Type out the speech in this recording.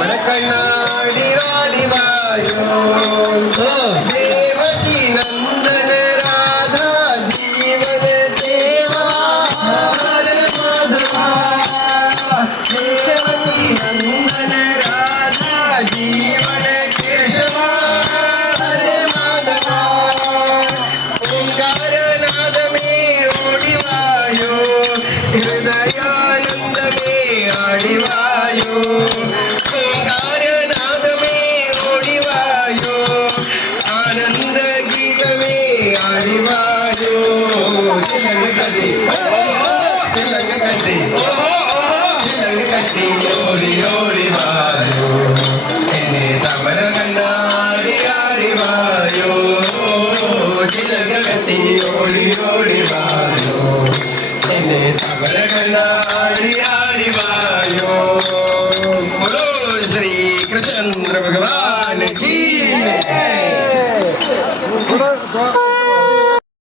Tamara കണ്ണാടി ആടിവായോ ദേവകി നന്ദന രാധാ ജീവന ദേവാ മാധവാ ദേവകി നന്ദന രാധാ ജീവന കേശവാ ഹരേ മാധവാ ഓംകാരനാദമേ ഓടിവായോ ഹൃദയാനന്ദമേ ആടിവായോ ഓംകാരനാദമേ ഓടിവായോ ആനന്ദ ഗീതമേ ആടിവായോ ചിലങ്കടി ചിലങ്കടി ചിലങ്കടി ഓടി ഓടിവായോ എന്നെ തമര കണ്ണാടി ആടിവായോ ചിലങ്കടി ഓടി ഓടിവായോ എന്നെ തമര കണ്ണാടി ആടിവായോ. ബോലോ ശ്രീ കൃഷ്ണേന്ദ്ര ഭഗവാൻ.